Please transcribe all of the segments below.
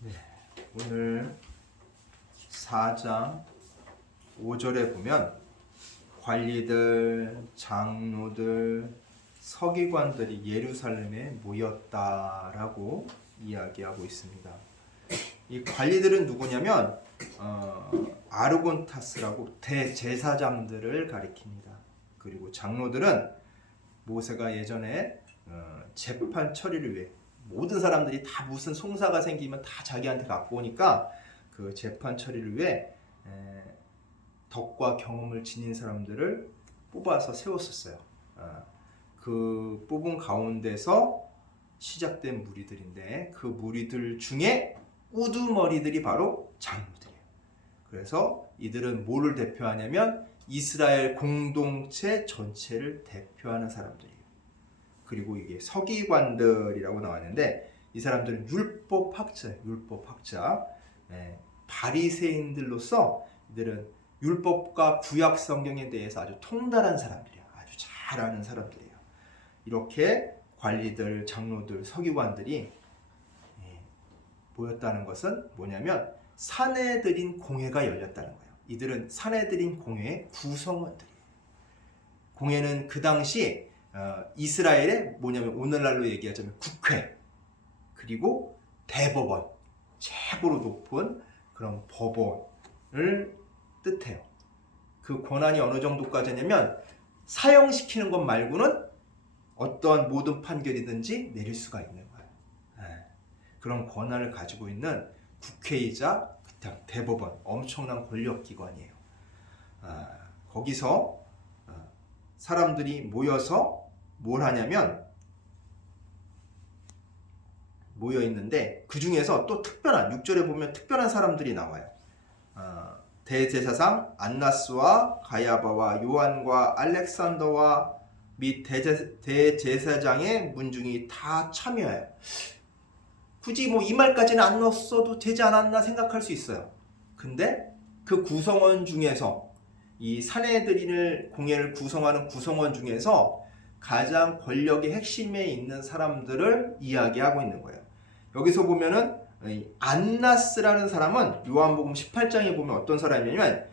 네, 오늘 4장 5절에 보면 관리들, 장로들, 서기관들이 예루살렘에 모였다라고 이야기하고 있습니다. 이 관리들은 누구냐면 아르곤타스라고 대제사장들을 가리킵니다. 그리고 장로들은 모세가 예전에 재판 처리를 위해 모든 사람들이 다 무슨 송사가 생기면 다 자기한테 갖고 오니까 그 재판 처리를 위해 덕과 경험을 지닌 사람들을 뽑아서 세웠었어요. 그 뽑은 가운데서 시작된 무리들인데 그 무리들 중에 우두머리들이 바로 장로들이에요. 그래서 이들은 뭐를 대표하냐면 이스라엘 공동체 전체를 대표하는 사람들이에요. 그리고 이게 서기관들이라고 나왔는데 이 사람들은 율법학자예요. 율법학자. 바리새인들로서 이들은 율법과 구약 성경에 대해서 아주 통달한 사람들이에요. 아주 잘 아는 사람들이에요. 이렇게 관리들, 장로들, 서기관들이 모였다는 것은 뭐냐면 사내들인 공회가 열렸다는 거예요. 이들은 사내들인 공회의 구성원들이에요. 공회는 그 당시 이스라엘의 뭐냐면 오늘날로 얘기하자면 국회 그리고 대법원 최고로 높은 그런 법원을 뜻해요. 그 권한이 어느 정도까지냐면 사형시키는 것 말고는 어떠한 모든 판결이든지 내릴 수가 있는 거예요. 그런 권한을 가지고 있는 국회이자 대법원 엄청난 권력기관이에요. 거기서 사람들이 모여서 뭘 하냐면 모여 있는데 그 중에서 또 특별한 6절에 보면 특별한 사람들이 나와요. 대제사장 안나스와 가야바와 요한과 알렉산더와 및 대제사장의 문중이 다 참여해요. 굳이 뭐 이 말까지는 안 넣었어도 되지 않았나 생각할 수 있어요. 근데 그 구성원 중에서 이 사내들인을 공회를 구성하는 구성원 중에서 가장 권력의 핵심에 있는 사람들을 이야기하고 있는 거예요. 여기서 보면은 안나스라는 사람은 요한복음 18장에 보면 어떤 사람이냐면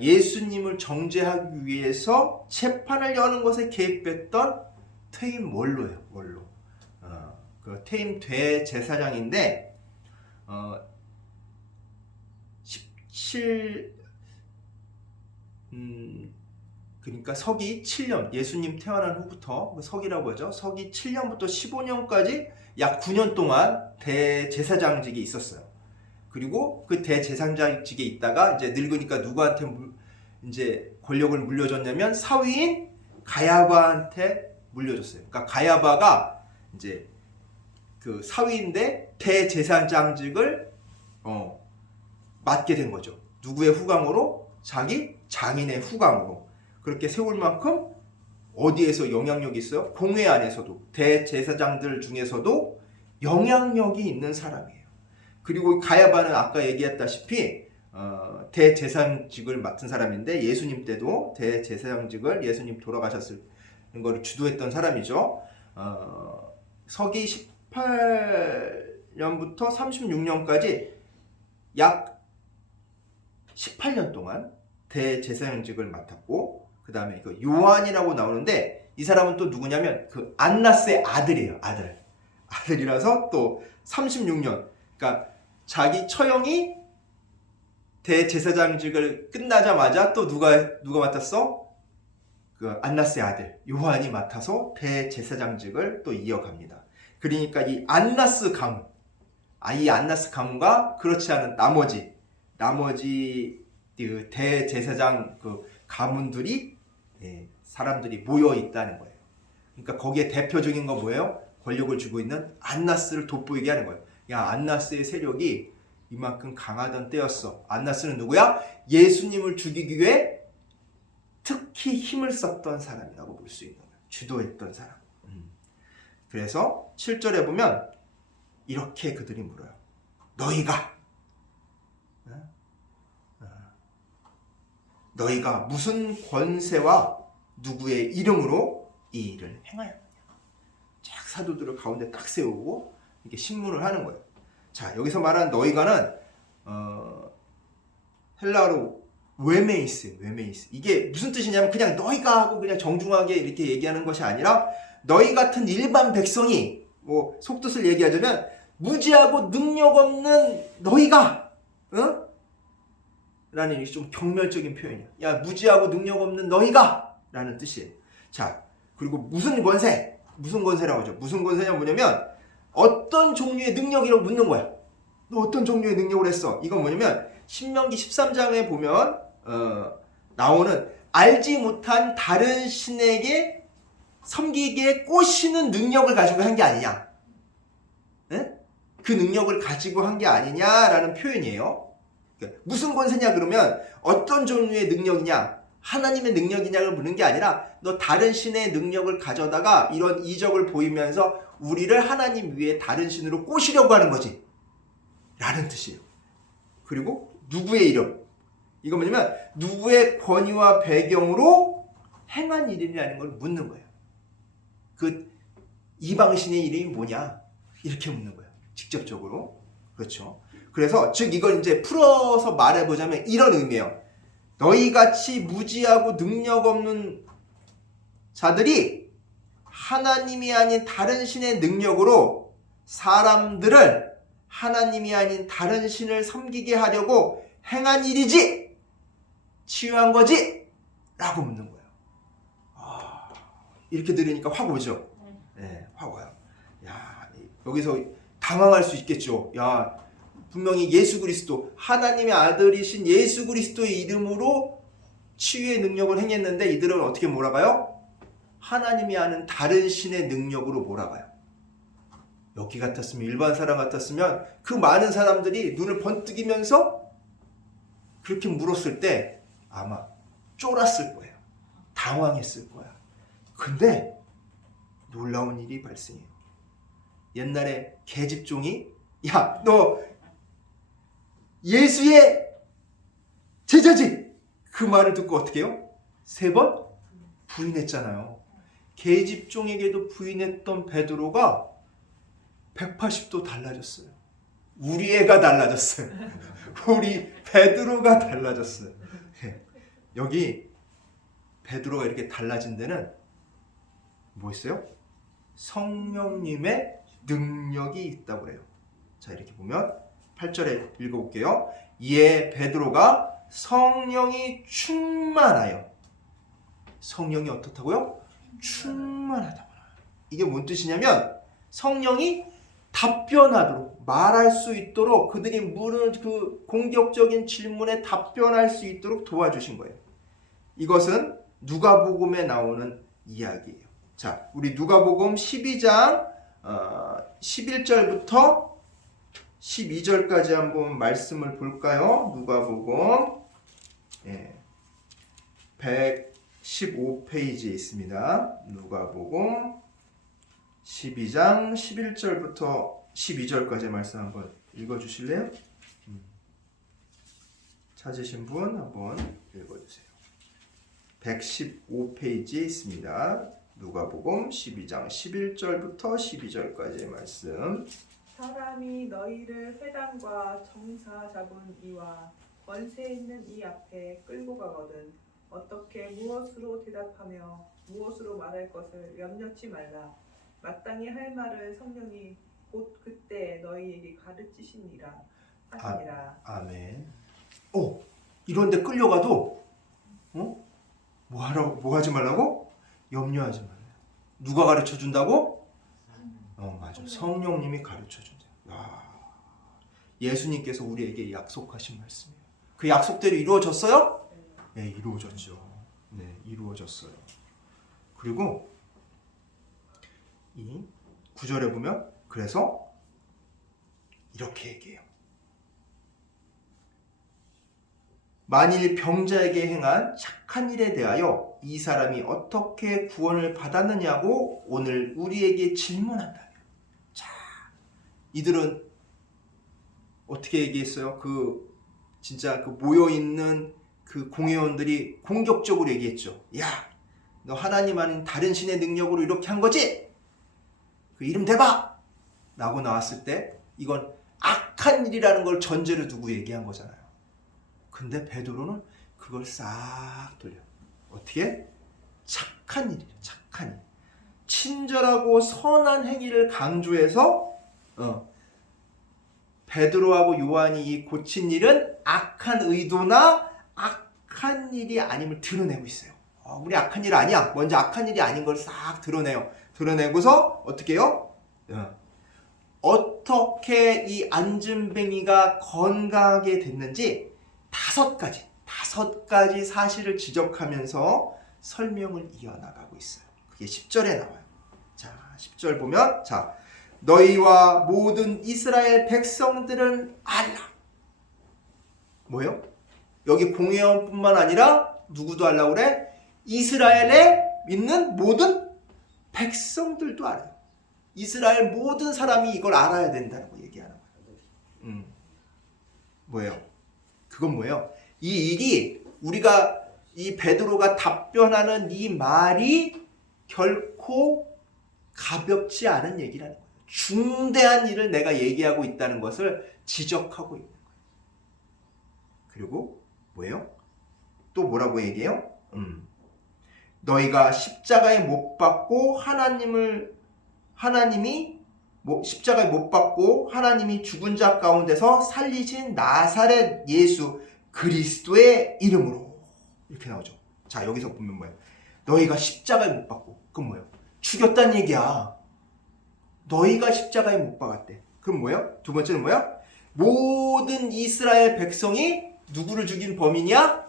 예수님을 정죄하기 위해서 재판을 여는 것에 개입했던 퇴임 원로예요. 원로. 그 퇴임 대제사장인데 17 그러니까 서기 7년 예수님 태어난 후부터 서기라고 하죠. 서기 7년부터 15년까지 약 9년 동안 대제사장직에 있었어요. 그리고 그 대제사장직에 있다가 이제 늙으니까 누구한테 이제 권력을 물려줬냐면 사위인 가야바한테 물려줬어요. 그러니까 가야바가 이제 그 사위인데 대제사장직을 맡게 된 거죠. 누구의 후광으로? 자기 장인의 후광으로. 그렇게 세울 만큼 어디에서 영향력이 있어요? 공회 안에서도 대제사장들 중에서도 영향력이 있는 사람이에요. 그리고 가야바는 아까 얘기했다시피 대제사장직을 맡은 사람인데 예수님 때도 대제사장직을 예수님 돌아가셨을 걸 주도했던 사람이죠. 서기 18년부터 36년까지 약 18년 동안 대제사장직을 맡았고 그 다음에 이거 요한이라고 나오는데 이 사람은 또 누구냐면 그 안나스의 아들이에요. 아들이라서 또 36년 그러니까 자기 처형이 대제사장직을 끝나자마자 또 누가 맡았어? 그 안나스의 아들 요한이 맡아서 대제사장직을 또 이어갑니다. 그러니까 이 안나스 가문 이 안나스 가문과 그렇지 않은 나머지 그 대제사장 그 가문들이 사람들이 모여 있다는 거예요. 그러니까 거기에 대표적인 건 뭐예요? 권력을 쥐고 있는 안나스를 돋보이게 하는 거예요. 야, 안나스의 세력이 이만큼 강하던 때였어. 안나스는 누구야? 예수님을 죽이기 위해 특히 힘을 썼던 사람이라고 볼 수 있는 거예요. 주도했던 사람. 그래서 7절에 보면 이렇게 그들이 물어요. 너희가 무슨 권세와 누구의 이름으로 이 일을 행하였느냐. 쫙 사도들을 가운데 딱 세우고 이렇게 신문을 하는 거예요. 자, 여기서 말하는 너희가는 헬라어로 웨메이스. 이게 무슨 뜻이냐면 그냥 너희가 하고 그냥 정중하게 이렇게 얘기하는 것이 아니라 너희 같은 일반 백성이 뭐 속뜻을 얘기하자면 무지하고 능력 없는 너희가 라는 좀 경멸적인 표현이야. 야, 무지하고 능력 없는 너희가 라는 뜻이에요. 자, 그리고 무슨 권세라고 하죠. 무슨 권세냐 뭐냐면 어떤 종류의 능력이라고 묻는 거야. 너 어떤 종류의 능력을 했어? 이건 뭐냐면 신명기 13장에 보면 나오는 알지 못한 다른 신에게 섬기게 꼬시는 능력을 가지고 한 게 아니냐. 네? 그 능력을 가지고 한 게 아니냐라는 표현이에요. 무슨 권세냐 그러면 어떤 종류의 능력이냐, 하나님의 능력이냐를 묻는 게 아니라 너 다른 신의 능력을 가져다가 이런 이적을 보이면서 우리를 하나님 위에 다른 신으로 꼬시려고 하는 거지 라는 뜻이에요. 그리고 누구의 이름, 이거 뭐냐면 누구의 권위와 배경으로 행한 일이라는 걸 묻는 거예요. 그 이방신의 이름이 뭐냐 이렇게 묻는 거예요. 직접적으로. 그렇죠. 그래서 즉 이걸 이제 풀어서 말해보자면 이런 의미예요. 너희같이 무지하고 능력 없는 자들이 하나님이 아닌 다른 신의 능력으로 사람들을 하나님이 아닌 다른 신을 섬기게 하려고 행한 일이지 치유한 거지? 라고 묻는 거예요. 이렇게 들으니까 확 오죠? 네, 확 와요. 야, 여기서 당황할 수 있겠죠. 야, 분명히 예수 그리스도, 하나님의 아들이신 예수 그리스도의 이름으로 치유의 능력을 행했는데 이들은 어떻게 몰아가요? 하나님이 아는 다른 신의 능력으로 몰아가요. 여기 같았으면, 일반 사람 같았으면 그 많은 사람들이 눈을 번뜩이면서 그렇게 물었을 때 아마 쫄았을 거예요. 당황했을 거야. 근데 놀라운 일이 발생해요. 옛날에 계집종이 야, 너 예수의 제자지? 그 말을 듣고 어떻게 해요? 3번 부인했잖아요. 계집종에게도 부인했던 베드로가 180도 달라졌어요. 우리 애가 달라졌어요. 우리 베드로가 달라졌어요. 여기 베드로가 이렇게 달라진 데는 뭐 있어요? 성령님의 능력이 있다고 그래요. 자, 이렇게 보면 8절에 읽어볼게요. 이에 베드로가 성령이 충만하여, 성령이 어떻다고요? 충만하다고. 이게 뭔 뜻이냐면 성령이 답변하도록, 말할 수 있도록, 그들이 물은 그 공격적인 질문에 답변할 수 있도록 도와주신 거예요. 이것은 누가복음에 나오는 이야기예요. 자, 우리 누가복음 12장 11절부터 12절까지 한번 말씀을 볼까요? 누가복음 115페이지에 있습니다. 누가복음 12장 11절부터 12절까지 말씀 한번 읽어주실래요? 찾으신 분 한번 읽어주세요. 115페이지에 있습니다. 누가복음 12장 11절부터 12절까지의 말씀. 사람이 너희를 회당과 정사 잡은 이와 권세 있는 이 앞에 끌고 가거든 어떻게 무엇으로 대답하며 무엇으로 말할 것을 염려치 말라. 마땅히 할 말을 성령이 곧 그때 너희에게 가르치시니라 하시니라. 아멘. 이런데 끌려가도 뭐 하지 말라고? 염려하지 말라. 누가 가르쳐 준다고? 맞아. 성령님이 가르쳐 준대요. 예수님께서 우리에게 약속하신 말씀이에요. 그 약속대로 이루어졌어요? 네, 이루어졌죠. 네, 이루어졌어요. 그리고 이 9절에 보면 그래서 이렇게 얘기해요. 만일 병자에게 행한 착한 일에 대하여 이 사람이 어떻게 구원을 받았느냐고 오늘 우리에게 질문한다. 자, 이들은 어떻게 얘기했어요? 진짜 모여 있는 그 공회원들이 공격적으로 얘기했죠. 야, 너 하나님 아닌 다른 신의 능력으로 이렇게 한 거지? 그 이름 대봐! 라고 나왔을 때 이건 악한 일이라는 걸 전제로 두고 얘기한 거잖아요. 근데 베드로는 그걸 싹 돌려. 어떻게? 착한 일이에요. 착한 일. 친절하고 선한 행위를 강조해서 베드로하고 요한이 이 고친 일은 악한 의도나 악한 일이 아님을 드러내고 있어요. 우리 악한 일 아니야. 먼저 악한 일이 아닌 걸 싹 드러내요. 드러내고서 어떻게 해요? 어떻게 이 안진뱅이가 건강하게 됐는지 다섯 가지 사실을 지적하면서 설명을 이어나가고 있어요. 그게 10절에 나와요. 자, 10절 보면, 자, 너희와 모든 이스라엘 백성들은 알라. 뭐예요? 여기 공회원뿐만 아니라 누구도 알라고 그래? 이스라엘에 있는 모든 백성들도 알아요. 이스라엘 모든 사람이 이걸 알아야 된다고 얘기하는 거예요. 뭐예요? 그건 뭐예요? 이 일이 우리가 이 베드로가 답변하는 이 말이 결코 가볍지 않은 얘기라는 거예요. 중대한 일을 내가 얘기하고 있다는 것을 지적하고 있는 거예요. 그리고 뭐예요? 또 뭐라고 얘기해요? 너희가 십자가에 못 박고 하나님이 십자가에 못 박고 하나님이 죽은 자 가운데서 살리신 나사렛 예수 그리스도의 이름으로 이렇게 나오죠. 자, 여기서 보면 뭐예요? 너희가 십자가에 못 박고, 그건 뭐예요? 죽였다는 얘기야. 너희가 십자가에 못 박았대. 그럼 뭐예요? 두 번째는 뭐야? 모든 이스라엘 백성이 누구를 죽인 범인이야?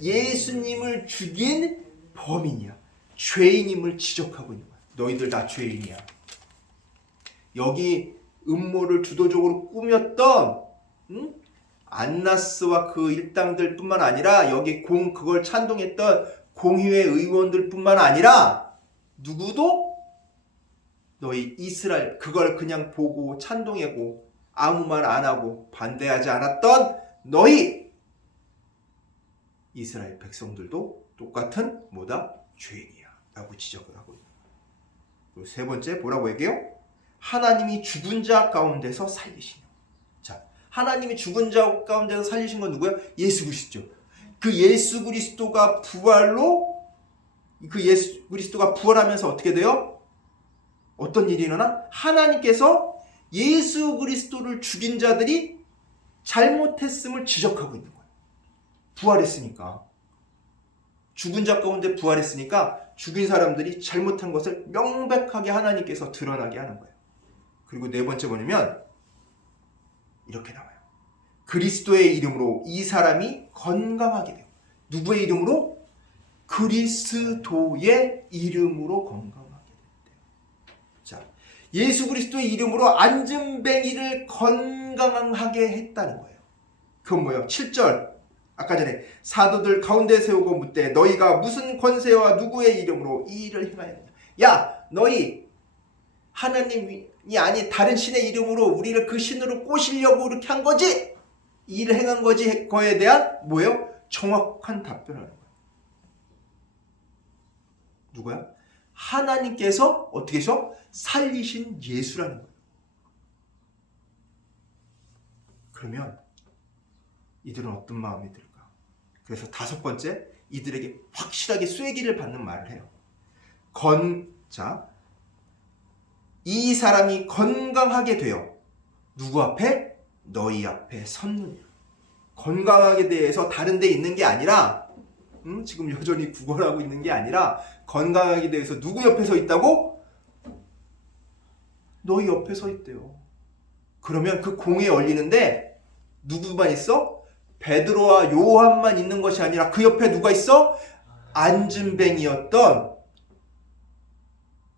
예수님을 죽인 범인이야. 죄인임을 지적하고 있는 거야. 너희들 다 죄인이야. 여기 음모를 주도적으로 꾸몄던 안나스와 그 일당들 뿐만 아니라 여기 그걸 찬동했던 공의회 의원들 뿐만 아니라 누구도 너희 이스라엘 그걸 그냥 보고 찬동하고 아무 말 안 하고 반대하지 않았던 너희 이스라엘 백성들도 똑같은 뭐다? 죄인이야 라고 지적을 하고 있는 거예요. 그리고 세 번째 뭐라고 얘기해요? 하나님이 죽은 자 가운데서 살리시는. 자, 하나님이 죽은 자 가운데서 살리신 건 누구야? 예수 그리스도죠. 그 예수 그리스도가 부활하면서 어떻게 돼요? 어떤 일이 일어나? 하나님께서 예수 그리스도를 죽인 자들이 잘못했음을 지적하고 있는 거예요. 부활했으니까. 죽은 자 가운데 부활했으니까 죽인 사람들이 잘못한 것을 명백하게 하나님께서 드러나게 하는 거예요. 그리고 네 번째 뭐냐면 이렇게 나와요. 그리스도의 이름으로 이 사람이 건강하게 돼요. 누구의 이름으로? 그리스도의 이름으로 건강하게 됐대요. 자, 예수 그리스도의 이름으로 안진뱅이를 건강하게 했다는 거예요. 그건 뭐예요? 7절. 아까 전에 사도들 가운데 세우고 묻되 너희가 무슨 권세와 누구의 이름으로 이 일을 행하였느냐. 야, 너희 하나님이 아닌 다른 신의 이름으로 우리를 그 신으로 꼬시려고 이렇게 한 거지? 이 일을 행한 거지? 거에 대한 뭐예요? 정확한 답변을 하는 거예요. 누구야? 하나님께서 어떻게 해서 살리신 예수라는 거예요. 그러면 이들은 어떤 마음이 들까? 그래서 다섯 번째, 이들에게 확실하게 쐐기를 받는 말을 해요. 이 사람이 건강하게 되어 누구 앞에? 너희 앞에 섰느냐. 건강하게 대해서 다른 데 있는 게 아니라 지금 여전히 구걸하고 있는 게 아니라 건강하게 대해서 누구 옆에 서 있다고? 너희 옆에 서 있대요. 그러면 그 공에 열리는데 누구만 있어? 베드로와 요한만 있는 것이 아니라 그 옆에 누가 있어? 안진뱅이였던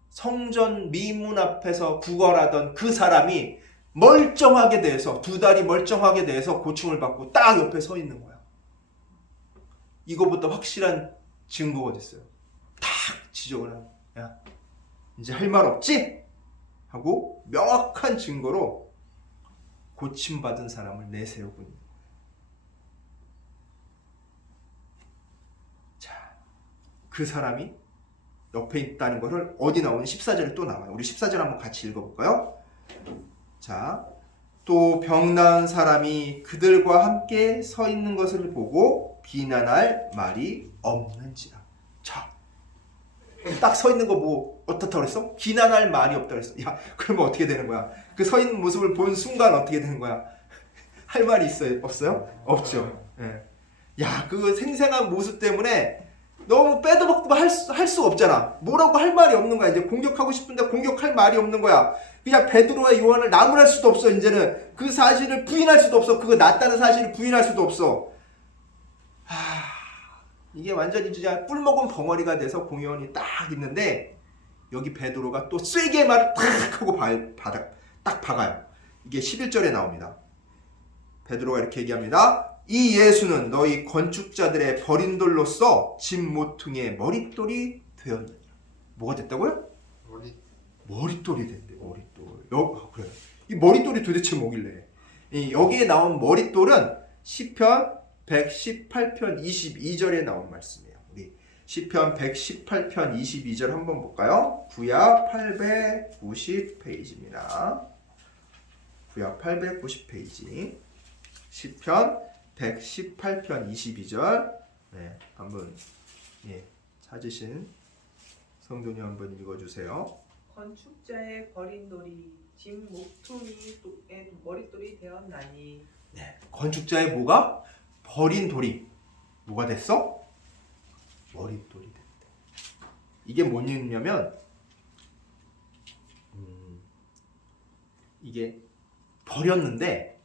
성전 미문 앞에서 구걸하던 그 사람이 멀쩡하게 돼서 두 다리 멀쩡하게 돼서 고침을 받고 딱 옆에 서 있는 거야. 이거보다 확실한 증거가 됐어요. 딱 지적을 하고, 야, 이제 할 말 없지? 하고 명확한 증거로 고침받은 사람을 내세우고 있는 거예요. 자, 그 사람이 옆에 있다는 것을 어디 나오는 14절에 또 나와요. 우리 14절 한번 같이 읽어볼까요? 자, 또 병나은 사람이 그들과 함께 서 있는 것을 보고 비난할 말이 없는지라. 자, 딱 서 있는 거 뭐 어떻다고 그랬어? 비난할 말이 없다고 그랬어. 야, 그러면 어떻게 되는 거야? 그 서 있는 모습을 본 순간 어떻게 되는 거야? 할 말이 있어요? 없어요? 없죠. 예. 야, 그 생생한 모습 때문에 너무 빼도 박도 할 수 없잖아. 뭐라고 할 말이 없는 거야. 이제 공격하고 싶은데 공격할 말이 없는 거야. 그냥 베드로와 요한을 나무랄 수도 없어. 이제는 그 사실을 부인할 수도 없어. 그거 낫다는 사실을 부인할 수도 없어. 이게 완전히 진짜 뿔먹은 벙어리가 돼서 공연이 딱 있는데, 여기 베드로가 또 세게 말을 딱 하고 딱 박아요. 이게 11절에 나옵니다. 베드로가 이렇게 얘기합니다. 이 예수는 너희 건축자들의 버린 돌로서 집 모퉁이의 머릿돌이 되었느니라. 뭐가 됐다고요? 머릿돌이 됐대. 머릿돌. 그래. 이 머릿돌이 도대체 뭐길래? 여기에 나온 머릿돌은 시편 118편 22절에 나온 말씀이에요. 우리 시편 118편 22절 한번 볼까요? 구약 890페이지입니다. 구약 890페이지. 시편 118편 22절. 네, 한번 찾으신 성도님 한번 읽어주세요. 건축자의 버린 돌이 집 모퉁이의 머릿돌이 되었나니. 네, 건축자의 뭐가? 버린 돌이 뭐가 됐어? 머릿돌이 됐대. 이게 뭔 의미냐면 이게 버렸는데,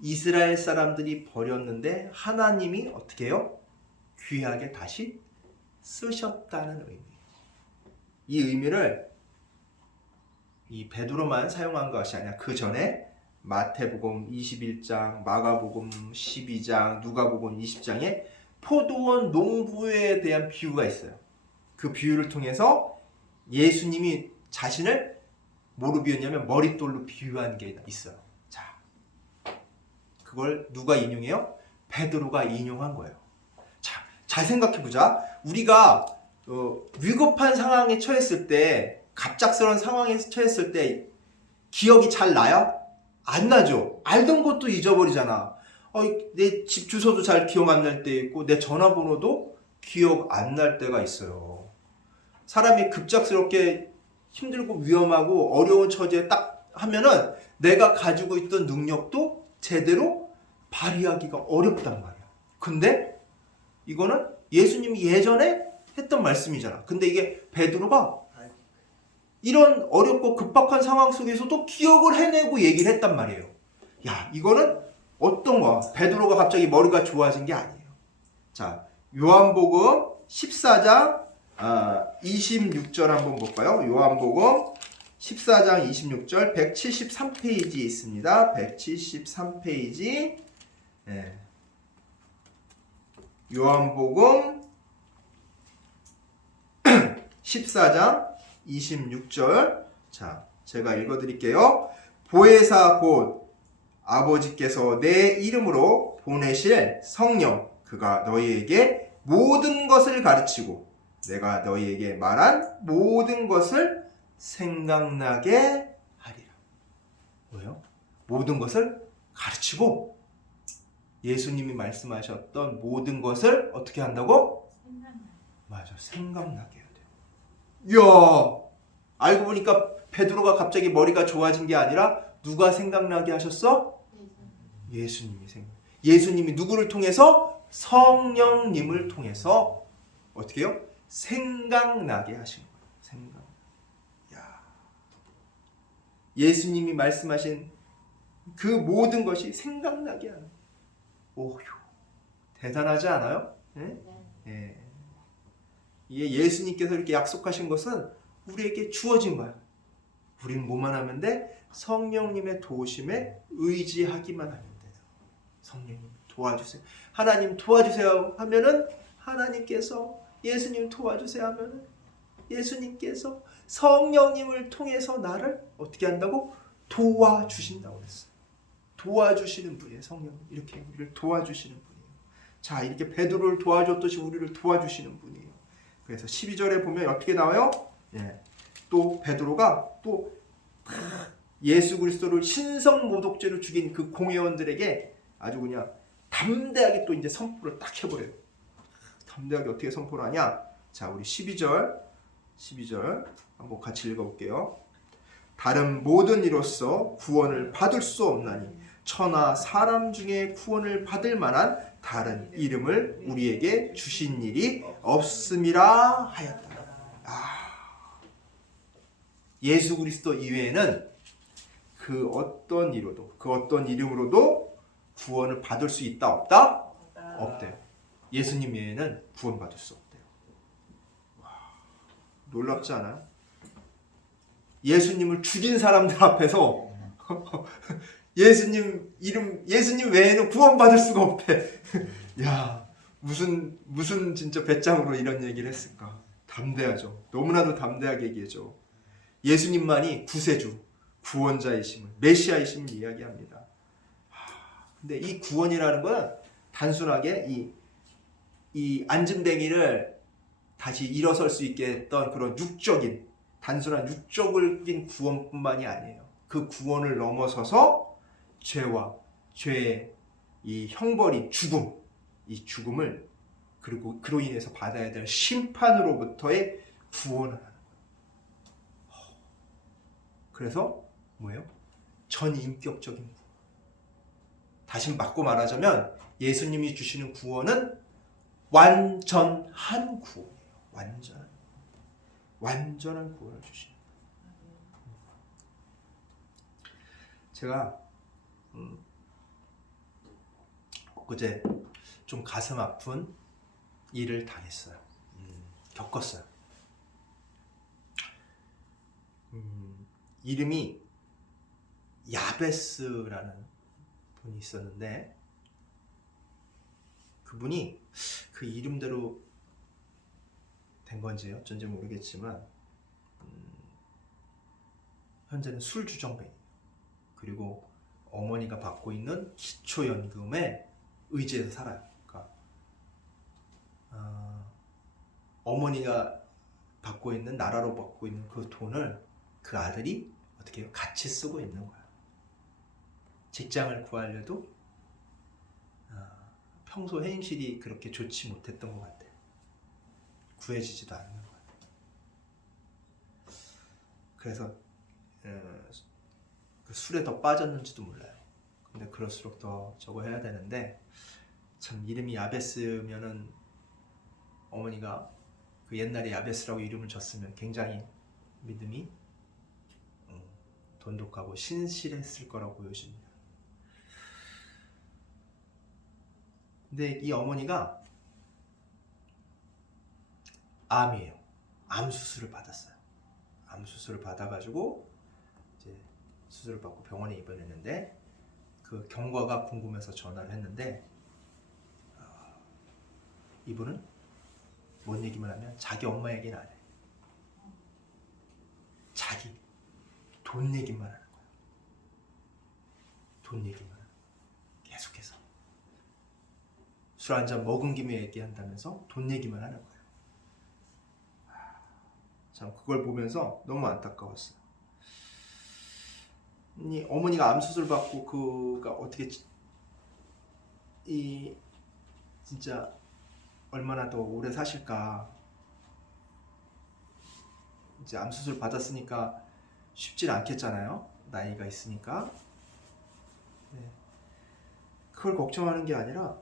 이스라엘 사람들이 버렸는데 하나님이 어떻게 해요? 귀하게 다시 쓰셨다는 의미예요. 이 의미를 이 베드로만 사용한 것이 아니라 그 전에 마태복음 21장, 마가복음 12장, 누가복음 20장에 포도원 농부에 대한 비유가 있어요. 그 비유를 통해서 예수님이 자신을 뭐로 비유했냐면 머릿돌로 비유한 게 있어요. 자, 그걸 누가 인용해요? 베드로가 인용한 거예요. 자, 잘 생각해보자. 우리가 위급한 상황에 처했을 때, 갑작스러운 상황에 처했을 때 기억이 잘 나요? 안 나죠. 알던 것도 잊어버리잖아. 내 집 주소도 잘 기억 안 날 때 있고, 내 전화번호도 기억 안 날 때가 있어요. 사람이 급작스럽게 힘들고 위험하고 어려운 처지에 딱 하면은 내가 가지고 있던 능력도 제대로 발휘하기가 어렵단 말이야. 근데 이거는 예수님이 예전에 했던 말씀이잖아. 근데 이게 베드로가 이런 어렵고 급박한 상황 속에서도 기억을 해내고 얘기를 했단 말이에요. 야, 이거는 어떤 거야? 베드로가 갑자기 머리가 좋아진 게 아니에요. 자, 요한복음 14장 26절 한번 볼까요? 요한복음 14장 26절 173페이지 있습니다. 173페이지. 네. 요한복음 14장 26절. 자, 제가 읽어드릴게요. 보혜사 곧 아버지께서 내 이름으로 보내실 성령, 그가 너희에게 모든 것을 가르치고 내가 너희에게 말한 모든 것을 생각나게 하리라. 뭐예요? 모든 것을 가르치고 예수님이 말씀하셨던 모든 것을 어떻게 한다고? 맞아, 생각나게 해야 돼요. 이야, 알고 보니까 베드로가 갑자기 머리가 좋아진 게 아니라 누가 생각나게 하셨어? 예수님이 예수님이 누구를 통해서? 성령님을 통해서 어떻게 해요? 생각나게 하신 거예요. 예수님이 말씀하신 그 모든 것이 생각나게 하는. 오휴, 대단하지 않아요? 네? 네. 이게 예수님께서 이렇게 약속하신 것은 우리에게 주어진 거야. 우린 뭐만 하면 돼? 성령님의 도우심에 의지하기만 하면 돼요. 성령님 도와주세요. 하나님 도와주세요 하면은 하나님께서, 예수님 도와주세요 하면은 예수님께서 성령님을 통해서 나를 어떻게 한다고? 도와주신다고 했어요. 도와주시는 분이에요. 성령님. 이렇게 우리를 도와주시는 분이에요. 자, 이렇게 베드로를 도와줬듯이 우리를 도와주시는 분이에요. 그래서 12절에 보면 어떻게 나와요? 또 베드로가 또 예수 그리스도를 신성 모독죄로 죽인 그 공회원들에게 아주 그냥 담대하게 또 이제 선포를 딱 해버려요. 담대하게 어떻게 선포를 하냐? 자, 우리 12절 한번 같이 읽어볼게요. 다른 모든 이로써 구원을 받을 수 없나니 천하 사람 중에 구원을 받을 만한 다른 이름을 우리에게 주신 일이 없음이라 하였다. 예수 그리스도 이외에는 그 어떤 이로도 그 어떤 이름으로도 구원을 받을 수 있다 없다? 없대요. 예수님 외에는 구원받을 수 없대요. 와, 놀랍지 않아요? 예수님을 죽인 사람들 앞에서 예수님 외에는 구원받을 수가 없대. 야, 무슨 진짜 배짱으로 이런 얘기를 했을까? 담대하죠. 너무나도 담대하게 얘기해죠. 예수님만이 구세주, 구원자이심을, 메시아이심을 이야기합니다. 근데 이 구원이라는 건 단순하게 이 앉은뱅이를 다시 일어설 수 있게 했던 그런 단순한 육적인 구원뿐만이 아니에요. 그 구원을 넘어서서 죄와 죄의 이 형벌이 이 죽음을 그리고 그로 인해서 받아야 될 심판으로부터의 구원을 하는 거예요. 그래서 뭐예요? 전인격적인 구원. 다시 바꿔 말하자면 예수님이 주시는 구원은 완전한 구원이에요. 완전한 구원을 주시는 거예요. 제가 엊그제 좀 가슴 아픈 일을 당했어요. 겪었어요. 이름이 야베스라는 분이 있었는데 그분이 그 이름대로 된 건지 어쩐지 모르겠지만 현재는 술주정뱅이 그리고 어머니가 받고 있는 기초연금에 의지해서 살아요. 그러니까 어머니가 나라로 받고 있는 그 돈을 그 아들이 어떻게 해요? 같이 쓰고 있는 거야. 직장을 구하려도 평소 행실이 그렇게 좋지 못했던 것 같아요. 구해지지도 않는 것 같아요. 그래서 그 술에 더 빠졌는지도 몰라요. 근데 그럴수록 더 저거 해야 되는데 참 이름이 야베스면은 어머니가 그 옛날에 야베스라고 이름을 줬으면 굉장히 믿음이 돈독하고 신실했을 거라고 보여집니다. 근데 이 어머니가 암이에요. 암 수술을 받았어요. 암 수술을 받아가지고 이제 수술을 받고 병원에 입원했는데 그 경과가 궁금해서 전화를 했는데 이분은 뭔 얘기만 하면 자기 엄마 얘기는 안 해. 자기 돈 얘기만 하는 거야. 돈 얘기만 계속해서 술 한잔 먹은 김에 얘기한다면서 돈 얘기만 하는 거야. 참 그걸 보면서 너무 안타까웠어요. 이 어머니가 암 수술 받고 그가 어떻게 이 진짜 얼마나 더 오래 사실까. 이제 암 수술 받았으니까 쉽지 않겠잖아요. 나이가 있으니까. 네. 그걸 걱정하는 게 아니라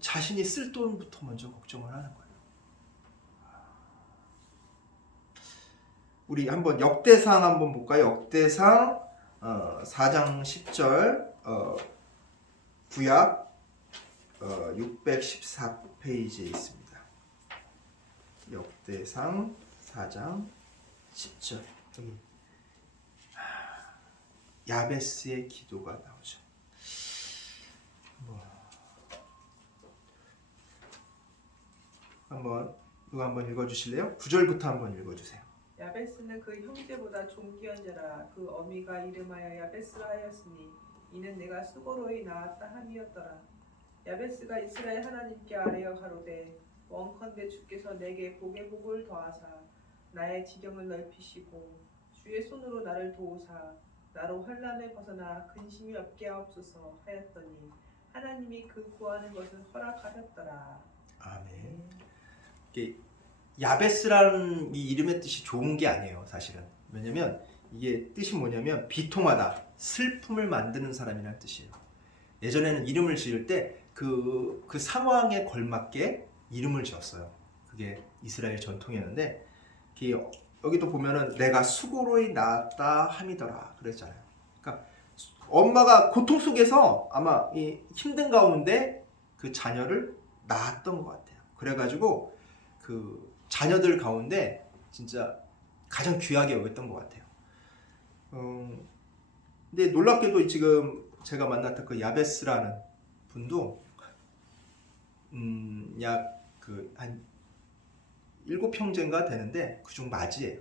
자신이 쓸 돈부터 먼저 걱정을 하는 거예요. 우리 한번 역대상 한번 볼까요? 역대상 4장 10절 구약 614페이지에 있습니다. 역대상 4장 10절 여기 야베스의 기도가 나오죠. 누가 한번 읽어주실래요? 9절부터 한번 읽어주세요. 야베스는 그 형제보다 존귀한 자라. 그 어미가 이름하여 야베스라 하였으니 이는 내가 수고로이 낳았다 함이었더라. 야베스가 이스라엘 하나님께 아뢰어 가로되 원컨대 주께서 내게 복에 복을 더하사 나의 지경을 넓히시고 주의 손으로 나를 도우사 나로 환난을 벗어나 근심이 없게 하옵소서 하였더니 하나님이 그 구하는 것을 허락하셨더라. 아멘. 이게 야베스라는 이 이름의 뜻이 좋은 게 아니에요, 사실은. 왜냐면 이게 뜻이 뭐냐면 비통하다, 슬픔을 만드는 사람이라는 뜻이에요. 예전에는 이름을 지을 때 그 상황에 걸맞게 이름을 지었어요. 그게 이스라엘 전통이었는데, 여기도 보면은 내가 수고로이 낳았다 함이더라 그랬잖아요. 그러니까 엄마가 고통 속에서 아마 이 힘든 가운데 그 자녀를 낳았던 것 같아요. 그래가지고 그 자녀들 가운데 진짜 가장 귀하게 여겼던 것 같아요. 근데 놀랍게도 지금 제가 만났던 그 야베스라는 분도 약 그 한 7형제인가 되는데 그중 맞이에요.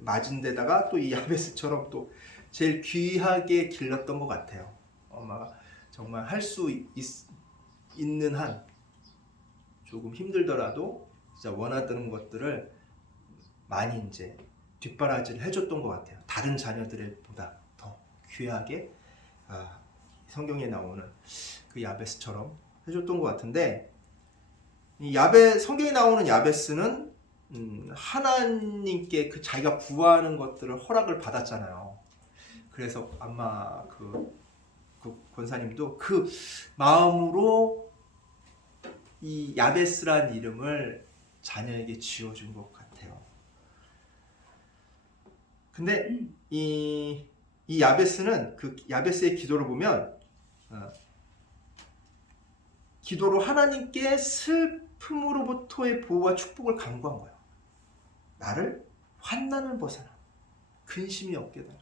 맞은 데다가 또 이 야베스처럼 또 제일 귀하게 길렀던 것 같아요. 엄마가 정말 할 수 있는 한 조금 힘들더라도 진짜 원하던 것들을 많이 이제 뒷바라지를 해줬던 것 같아요. 다른 자녀들보다 더 귀하게 성경에 나오는 그 야베스처럼 해줬던 것 같은데, 이 성경에 나오는 야베스는 하나님께 그 자기가 구하는 것들을 허락을 받았잖아요. 그래서 아마 그 권사님도 그 마음으로 이 야베스란 이름을 자녀에게 지어준 것 같아요. 근데 이 야베스는 그 야베스의 기도를 보면 기도로 하나님께 슬픔으로부터의 보호와 축복을 간구한 거예요. 나를 환난을 벗어나 근심이 없게 되라.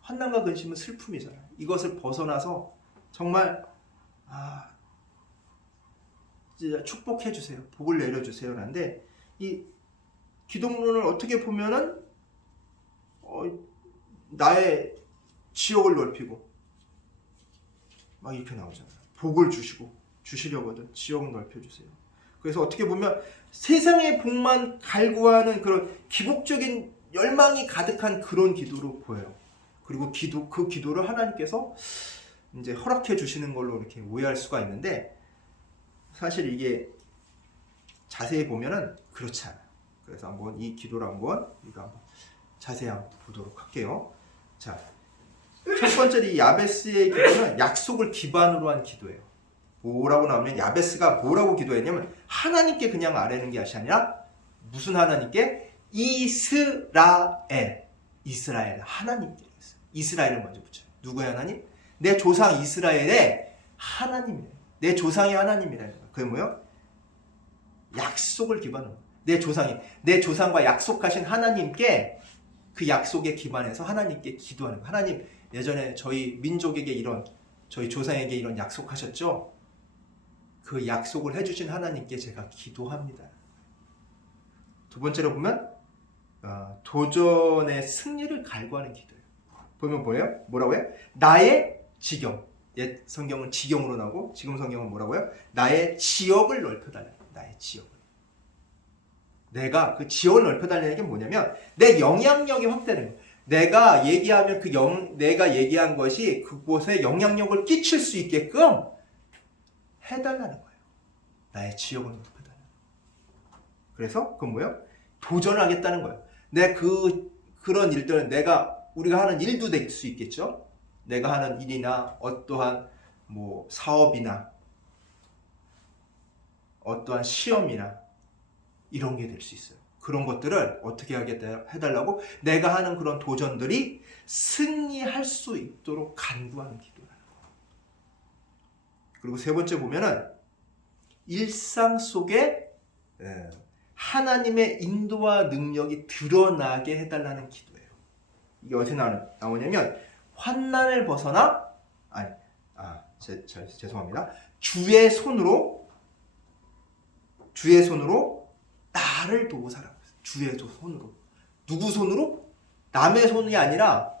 환난과 근심은 슬픔이잖아요. 이것을 벗어나서 정말 진짜 축복해 주세요. 복을 내려 주세요. 라는데 이 기도문을 어떻게 보면은 나의 지옥을 넓히고 막 이렇게 나오잖아요. 복을 주시려거든. 지옥을 넓혀주세요. 그래서 어떻게 보면 세상의 복만 갈구하는 그런 기복적인 열망이 가득한 그런 기도로 보여요. 그리고 그 기도를 하나님께서 이제 허락해 주시는 걸로 이렇게 오해할 수가 있는데, 사실 이게 자세히 보면은 그렇지 않아요. 그래서 한번 이 기도를 한번 자세히 한번 보도록 할게요. 자, 첫 번째 이 야베스의 기도는 약속을 기반으로 한 기도예요. 뭐라고 나오면 야베스가 뭐라고 기도했냐면 하나님께 그냥 아뢰는 게 아니라 무슨 하나님께? 이스라엘 하나님께. 이스라엘을 먼저 붙여요. 누구의 하나님? 내 조상 이스라엘의 하나님이에요. 내 조상의 하나님이라는 거예요. 그게 뭐예요? 약속을 기반으로. 내 조상과 약속하신 하나님께, 그 약속에 기반해서 하나님께 기도하는 거예요. 하나님, 예전에 저희 민족에게 저희 조상에게 이런 약속하셨죠? 그 약속을 해주신 하나님께 제가 기도합니다. 두 번째로 보면 도전의 승리를 갈구하는 기도예요. 보면 뭐라고 해요? 나의 지경. 옛 성경은 지경으로 나오고 지금 성경은 뭐라고 해요? 나의 지역을 넓혀달라는 거예요. 나의 지역을. 내가 그 지역을 넓혀달라는 게 뭐냐면 내 영향력이 확대되는 거예요. 내가 얘기하면 내가 얘기한 것이 그곳에 영향력을 끼칠 수 있게끔 해달라는 거예요. 나의 지역을 넓혀달라는 거예요. 그래서 그건 뭐예요? 도전하겠다는 거예요. 내 그런 일들은 우리가 하는 일도 될 수 있겠죠. 내가 하는 일이나 어떠한 사업이나 어떠한 시험이나 이런 게 될 수 있어요. 그런 것들을 어떻게 해달라고? 내가 하는 그런 도전들이 승리할 수 있도록 간구하는 기도라는 거예요. 그리고 세 번째 보면은 일상 속에 하나님의 인도와 능력이 드러나게 해달라는 기도예요. 이게 어디서 나오냐면 환난을 벗어나 죄송합니다. 주의 손으로 나를 도우 살아가세요. 주의 손으로. 누구 손으로? 남의 손이 아니라,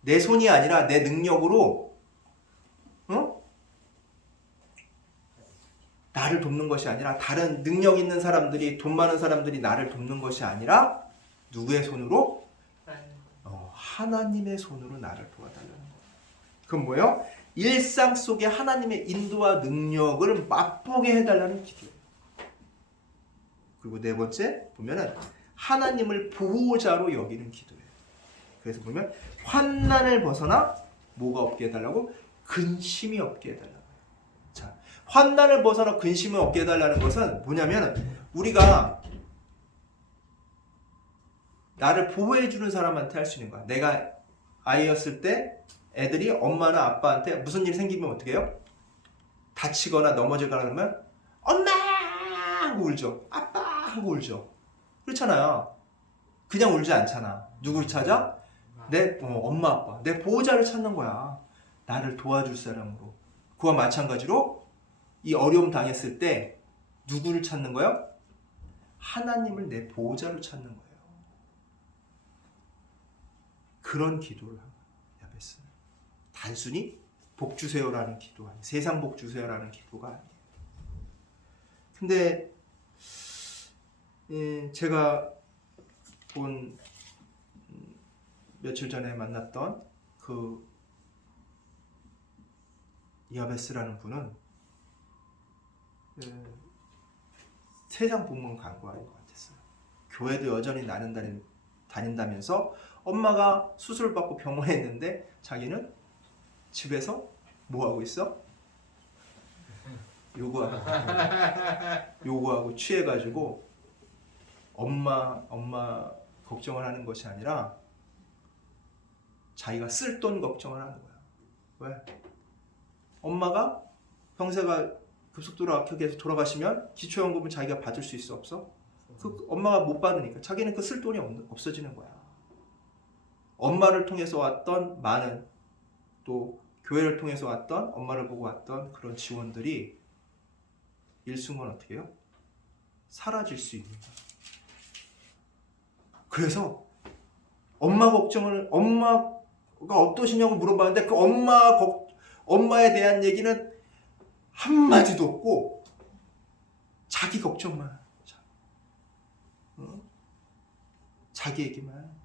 내 손이 아니라 내 능력으로 나를 돕는 것이 아니라, 다른 능력 있는 사람들이, 돈 많은 사람들이 나를 돕는 것이 아니라 누구의 손으로? 하나님의 손으로 나를 도와달라는 거예요. 그건 뭐예요? 일상 속에 하나님의 인도와 능력을 맛보게 해달라는 기도예요. 그리고 네 번째 보면은 하나님을 보호자로 여기는 기도예요. 그래서 보면 환난을 벗어나 뭐가 없게 해달라고? 근심이 없게 해달라고. 자, 환난을 벗어나 근심을 없게 해달라는 것은 뭐냐면 우리가 나를 보호해주는 사람한테 할 수 있는 거야. 내가 아이였을 때 애들이 엄마나 아빠한테 무슨 일 생기면 어떻게 해요? 다치거나 넘어지거나 그러면 엄마 하고 울죠. 아빠 하고 울죠. 그렇잖아요. 그냥 울지 않잖아. 누구를 찾아? 내 엄마 아빠. 내 보호자를 찾는 거야. 나를 도와줄 사람으로. 그와 마찬가지로 이 어려움 당했을 때 누구를 찾는 거예요? 하나님을 내 보호자로 찾는 거예요. 그런 기도를 하고 야베스는 단순히 복 주세요라는 기도 아니에요. 세상 복 주세요라는 기도가 아니에요. 근데 제가 본 며칠 전에 만났던 그 야베스라는 분은 세상 복문 간과인 것 같았어요. 교회도 여전히 다닌다면서 엄마가 수술을 받고 병원에 있는데 자기는 집에서 뭐 하고 있어? 요구하고 취해가지고 엄마 걱정을 하는 것이 아니라 자기가 쓸 돈 걱정을 하는 거야. 왜? 엄마가 병세가 급속도로 악화돼서 돌아가시면 기초연금을 자기가 받을 수 있어 없어? 그 엄마가 못 받으니까 자기는 그 쓸 돈이 없어지는 거야. 엄마를 통해서 왔던 많은 또 교회를 통해서 왔던 엄마를 보고 왔던 그런 지원들이 일순간 어떻게 해요? 사라질 수 있는 거야. 그래서 엄마가 어떠시냐고 물어봤는데 그 엄마에 대한 얘기는 한마디도 없고 자기 걱정만 자기 얘기만.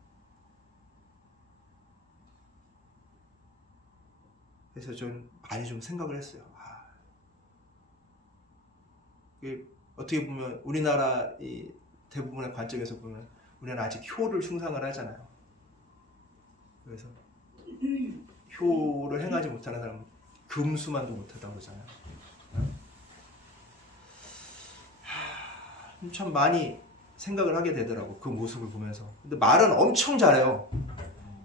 그래서 좀 많이 좀 생각을 했어요. 어떻게 보면 우리나라 이 대부분의 관점에서 보면 우리는 아직 효를 숭상을 하잖아요. 그래서 효를 행하지 못하는 사람은 금수만도 못하다고 그러잖아요. 참 많이 생각을 하게 되더라고, 그 모습을 보면서. 근데 말은 엄청 잘해요.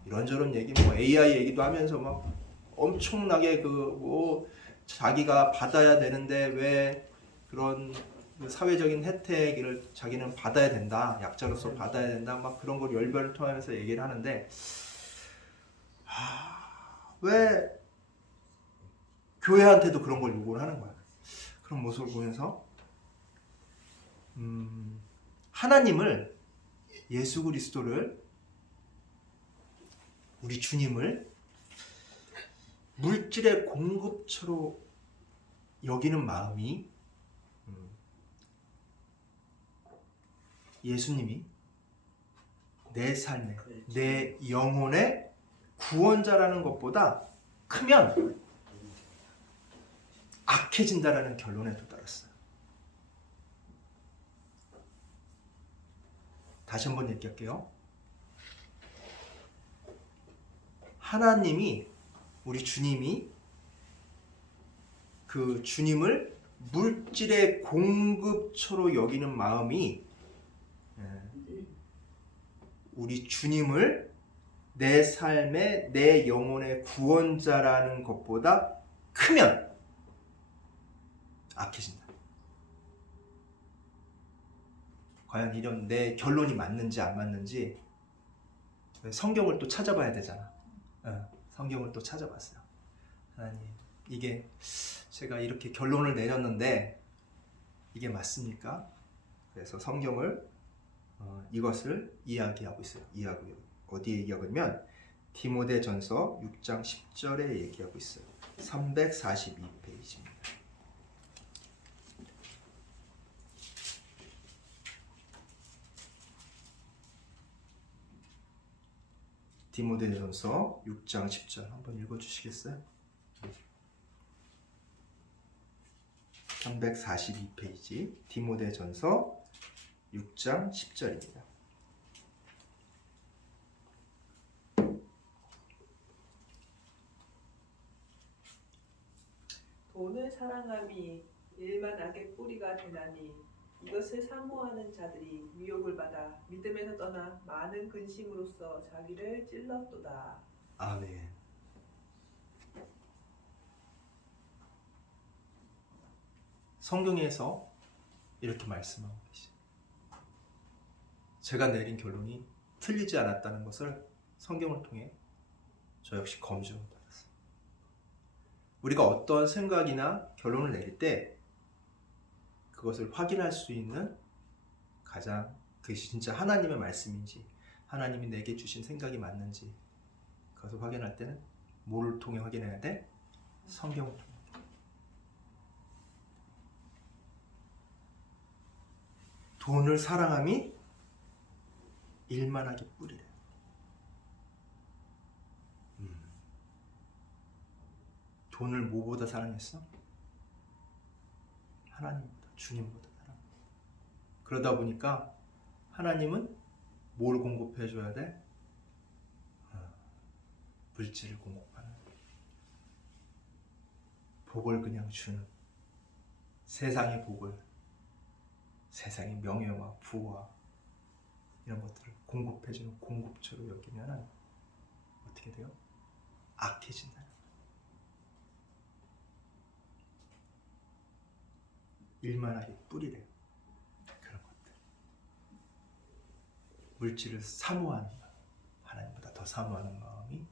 이런저런 얘기, 뭐 AI 얘기도 하면서 막 엄청나게 자기가 받아야 되는데 왜 그런 그 사회적인 혜택을 자기는 받아야 된다, 약자로서 받아야 된다, 막 그런 걸 열변을 토하면서 얘기를 하는데, 왜 교회한테도 그런 걸 요구를 하는 거야. 그런 모습을 보면서 하나님을, 예수 그리스도를, 우리 주님을 물질의 공급처로 여기는 마음이 예수님이 내 삶의, 내 영혼의 구원자라는 것보다 크면 악해진다라는 결론에 도달했어요. 다시 한번 얘기할게요. 하나님이, 우리 주님이 그 주님을 물질의 공급처로 여기는 마음이 우리 주님을 내 삶의, 내 영혼의 구원자라는 것보다 크면 악해진다. 과연 이런 내 결론이 맞는지 안 맞는지 성경을 또 찾아봐야 되잖아. 성경을 또 찾아봤어요. 하나님, 이게 제가 이렇게 결론을 내렸는데 이게 맞습니까? 그래서 성경을 이것을 이야기하고 있어요. 어디에 얘기하고 있냐면 디모데전서 6장 10절에 얘기하고 있어요. 342페이지입니다. 디모데전서 6장 10절 한번 읽어주시겠어요? 342페이지 디모데전서 6장 10절입니다. 돈을 사랑함이 일만 악의 뿌리가 되나니 이것을 사모하는 자들이 미혹을 받아 믿음에서 떠나 많은 근심으로써 자기를 찔렀도다. 아멘. 성경에서 이렇게 말씀하고 계십니다. 제가 내린 결론이 틀리지 않았다는 것을 성경을 통해 저 역시 검증을 받았어요. 우리가 어떤 생각이나 결론을 내릴 때 그것을 확인할 수 있는 가장 그것이 진짜 하나님의 말씀인지 하나님이 내게 주신 생각이 맞는지 그것을 확인할 때는 뭐를 통해 확인해야 돼? 성경을 통해. 돈을 사랑함이 일만하게 뿌리래. 돈을 뭐보다 사랑했어? 하나님보다, 주님보다 사랑했어. 그러다 보니까 하나님은 뭘 공급해 줘야 돼? 물질을 공급하는, 복을 그냥 주는, 세상의 복을, 세상의 명예와 부와 이런 것들을 공급해 주는 공급처로 여기면 어떻게 돼요? 악해진다. 일만하게 뿌리래요. 그런 것들. 물질을 사모하는 마음, 하나님보다 더 사모하는 마음이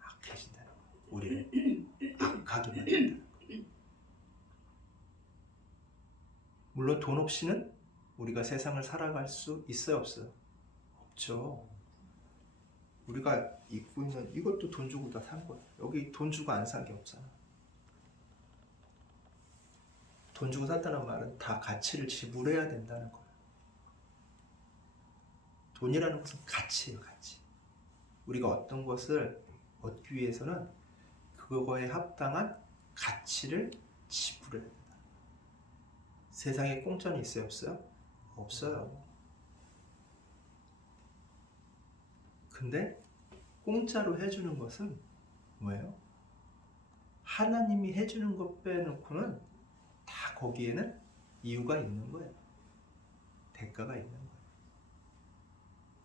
악해진다는 거예요. 우리를 악하게 만든다는 거예요. 물론 돈 없이는 우리가 세상을 살아갈 수 있어요, 없어요? 없죠. 우리가 입고 있는 이것도 돈 주고 다 산 거예요. 여기 돈 주고 안 산 게 없잖아. 돈 주고 샀다는 말은 다 가치를 지불해야 된다는 거예요. 돈이라는 것은 가치예요, 가치. 우리가 어떤 것을 얻기 위해서는 그거에 합당한 가치를 지불해야 된다. 세상에 공짜는 있어요, 없어요? 없어요. 근데 공짜로 해주는 것은 뭐예요? 하나님이 해주는 것 빼놓고는 다 거기에는 이유가 있는 거예요. 대가가 있는 거예요.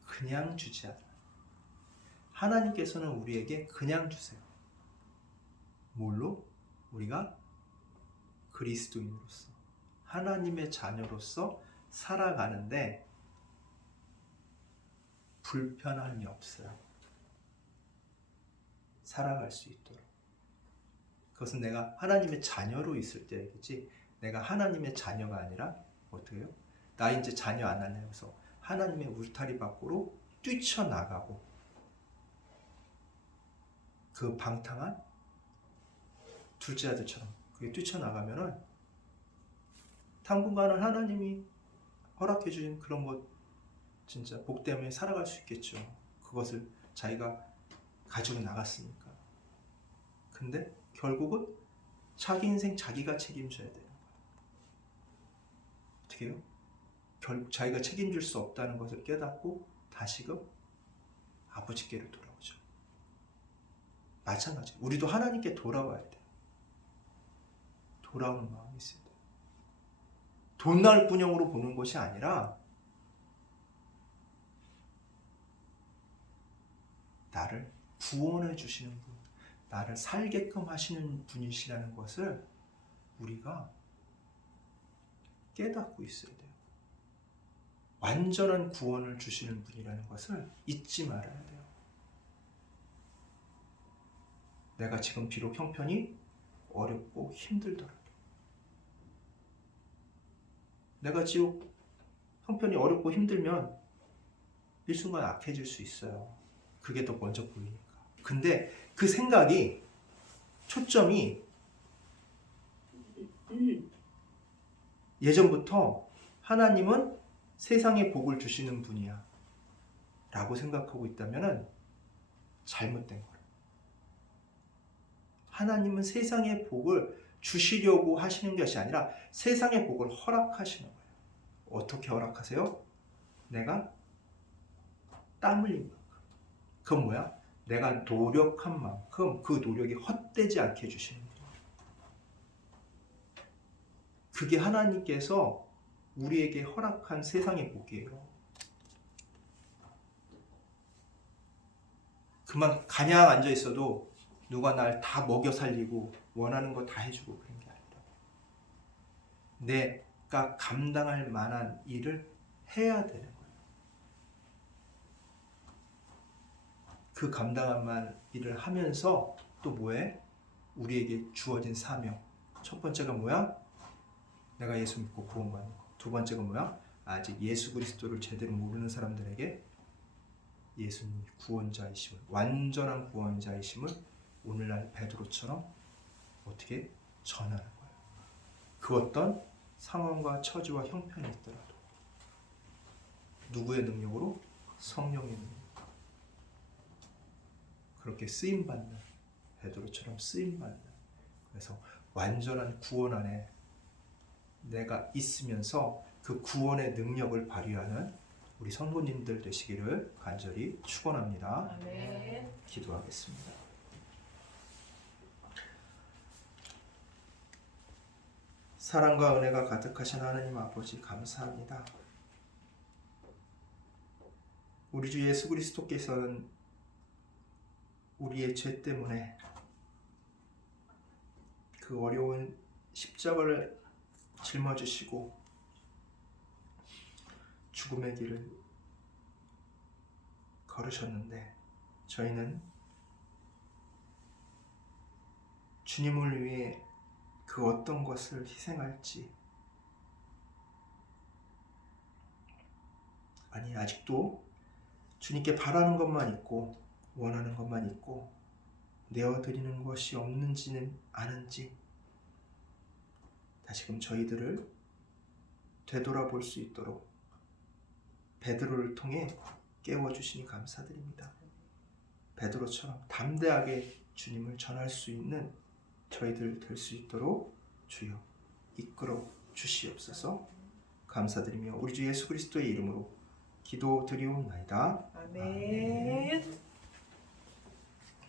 그냥 주지 않아요. 하나님께서는 우리에게 그냥 주세요. 뭘로? 우리가 그리스도인으로서 하나님의 자녀로서 살아가는데 불편함이 없어요. 살아갈 수 있도록. 그것은 내가 하나님의 자녀로 있을 때이지 내가 하나님의 자녀가 아니라 어떻게 해요? 나 이제 자녀 안 할래 해서 하나님의 울타리 밖으로 뛰쳐나가고 그 방탕한 둘째 아들처럼 그게 뛰쳐나가면은 당분간은 하나님이 허락해 주신 그런 것 진짜 복 때문에 살아갈 수 있겠죠. 그것을 자기가 가지고 나갔으니까. 근데 결국은 자기 인생 자기가 책임져야 되는 거예요. 어떻게 해요? 결국 자기가 책임질 수 없다는 것을 깨닫고 다시금 아버지께로 돌아오죠. 마찬가지. 우리도 하나님께 돌아와야 돼요. 돌아오는 마음이 있어야 돼요. 돈 나올 분형으로 보는 것이 아니라 나를 구원해 주시는 분, 나를 살게끔 하시는 분이시라는 것을 우리가 깨닫고 있어야 돼요. 완전한 구원을 주시는 분이라는 것을 잊지 말아야 돼요. 내가 지금 비록 형편이 어렵고 힘들더라도 내가 지금 형편이 어렵고 힘들면 일순간 악해질 수 있어요. 그게 더 먼저 보이니까. 근데 그 생각이 초점이 예전부터 하나님은 세상에 복을 주시는 분이야 라고 생각하고 있다면 잘못된 거예요. 하나님은 세상의 복을 주시려고 하시는 것이 아니라 세상의 복을 허락하시는 거예요. 어떻게 허락하세요? 내가 땀 흘린 만큼. 그건 뭐야? 내가 노력한 만큼 그 노력이 헛되지 않게 해주시는 거예요. 그게 하나님께서 우리에게 허락한 세상의 복이에요. 그만 가냥 앉아 있어도 누가 날 다 먹여 살리고 원하는 거 다 해주고 그런 게 아니다. 내가 감당할 만한 일을 해야 되는 거예요. 그 감당할 만한 일을 하면서 또 뭐해? 우리에게 주어진 사명. 첫 번째가 뭐야? 내가 예수 믿고 구원받는 거. 두 번째가 뭐야? 아직 예수 그리스도를 제대로 모르는 사람들에게 예수님이 구원자이심을, 완전한 구원자이심을 오늘날 베드로처럼 어떻게 전하는 거예요. 그 어떤 상황과 처지와 형편이 있더라도 누구의 능력으로? 성령의 능력. 그렇게 쓰임받는, 베드로처럼 쓰임받는, 그래서 완전한 구원 안에 내가 있으면서 그 구원의 능력을 발휘하는 우리 성도님들 되시기를 간절히 축원합니다. 아멘. 기도하겠습니다. 사랑과 은혜가 가득하신 하나님 아버지 감사합니다. 우리 주 예수 그리스도께서는 우리의 죄 때문에 그 어려운 십자가를 짊어지시고 죽음의 길을 걸으셨는데 저희는 주님을 위해 그 어떤 것을 희생할지, 아니 아직도 주님께 바라는 것만 있고 원하는 것만 있고 내어드리는 것이 없는지는 아는지 다시금 저희들을 되돌아볼 수 있도록 베드로를 통해 깨워주시니 감사드립니다. 베드로처럼 담대하게 주님을 전할 수 있는 저희들 될 수 있도록 주여 이끌어 주시옵소서. 감사드리며 우리 주 예수 그리스도의 이름으로 기도드리옵나이다. 아멘.